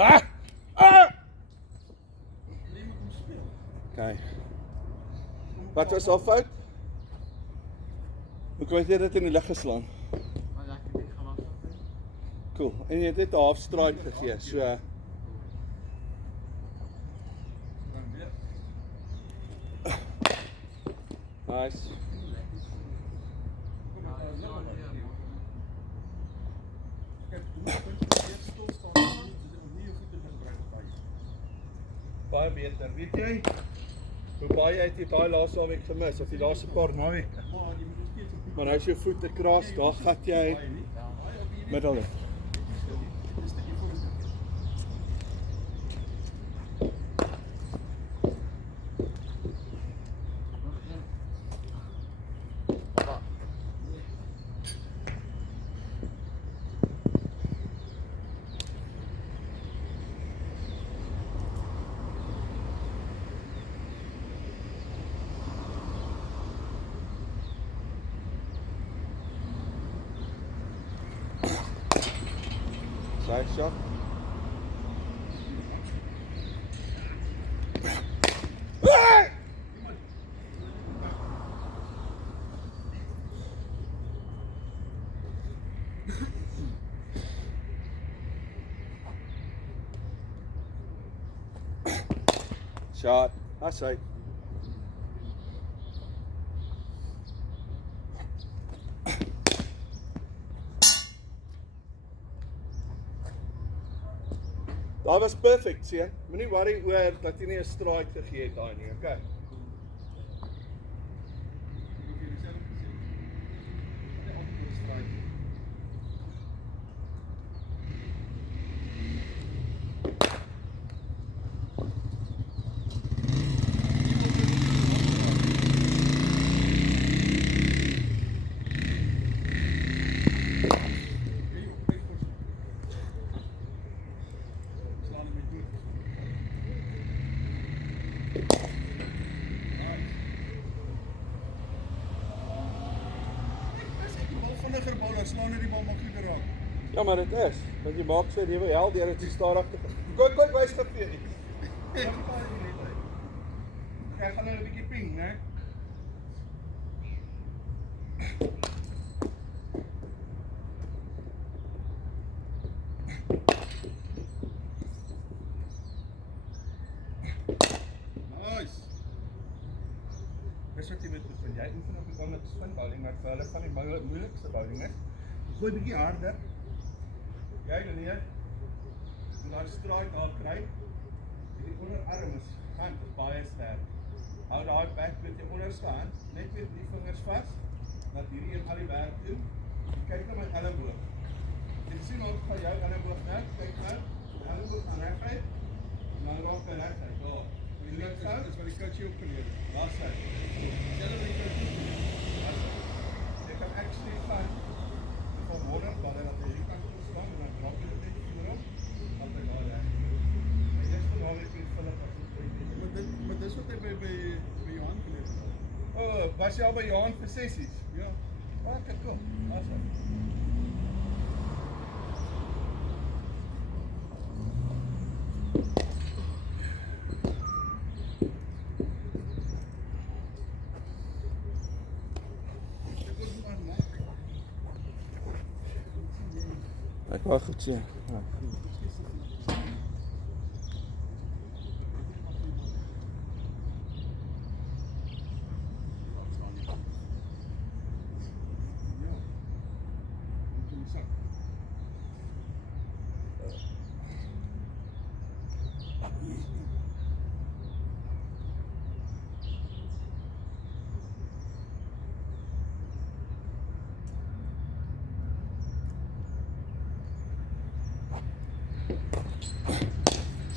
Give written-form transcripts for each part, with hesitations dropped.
Ah! Ah! Okay. Wat was haar fout? Hoe kom jy dit in die lug geslaan? Cool. En jy het net 'n half strike gegee, so. Nice. Baie beter. Weet jy hoe baie het jy daai laaste naweek gemis of die laaste paar naweke? Maar nou is jou voete kraas, daar gat jy middel. Side shot. Shot. That's right. That was perfect, seun. Moenie worry oor dat jy nie 'n strike gegee het daai nie, okay? Slaan net die bal makliker raak. Ja, maar dit is. Want jy maak so lewe hel deur dit so stadig te gaan. Kyk, wys vir iets. Ek gaan nou 'n bietjie ping, né? Nice. Dis wat jy moet doen. Jy oefen op die ander spin bowling, maar vir hulle van die moeilikste bowling is. Gooi bietjie harder. Jy dan hier. En dan strike daar kry. Die onderarm is baie sterk. Hou daai back met jou onderste hand, net met die vingers vas, dat hierdie een al die werk doen. Kyk na my elleboog. Jy sien ons van jou elleboog net, kyk nou. Die elleboog gaan reguit. En dan raak hy reguit. Daar. Jy lyk fout, dis wat die coach jou opgeleer het. Daar's hy. Stel hom net toe. Jy kan actually van morgen dan dat jy hier kan staan en dan drop jy dit net hierop. Want hy daar reg. Hy is gewoonlik met Philip as maar dis wat hy by Johan geleer het. Oh, was jy al by Johan vir sessies? Ja. Okay, cool. Awesome. Ek wou goed sê. Ja.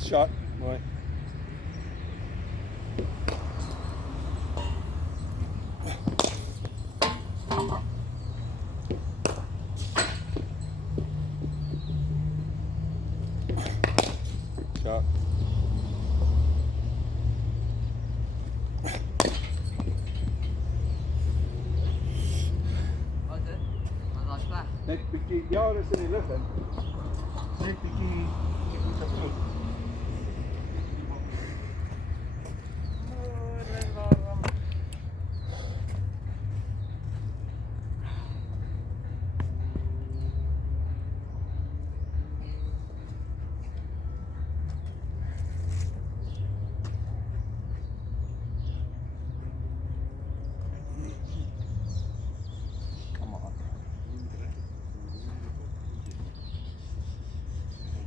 Shot, mooi. Shot. Net bietjie, ja, dis in die lug in. Net bietjie, ek moet op voet.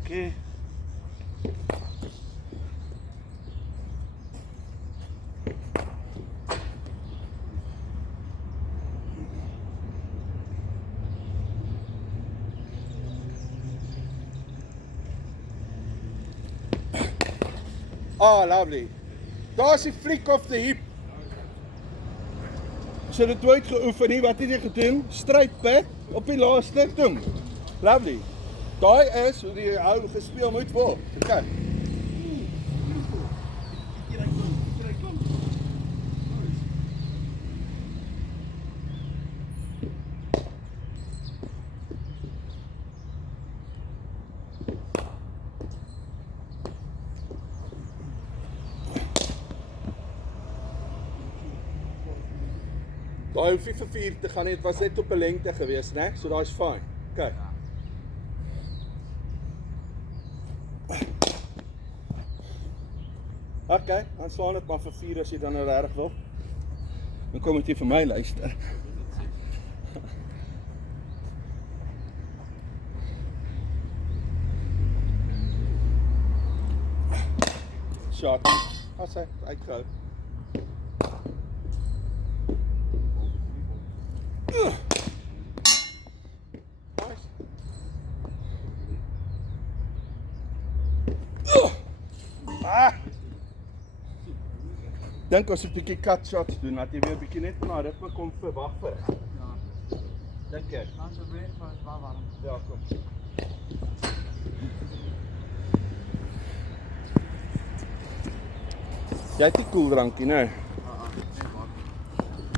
Dankie. Ah, lovely. Daar's die fliek of the hip. So dit nooit geoefen nie, wat het jy gedoen? Straight back op die laaste ding. Lovely. Daai is hoe die hou gespeel moet word. Okay. Daai hoef nie vir 4 te gaan nie, dit was net op 'n lengte gewees, né? So daai's fyn. Okay. Okay, dan slaan dit maar vir 4 as jy dan nou regtig wil. Dan kom dit jy vir my luister. Shot. As hy uitgehou. Dink as 'n bietjie cut shots doen, dat jy weer 'n bietjie net na ritme kom verwag vir. Ja. Dink jy? Dan so breed, maar dit is baie warm. Ja, kom. Jy het 'n koeldrankie, né?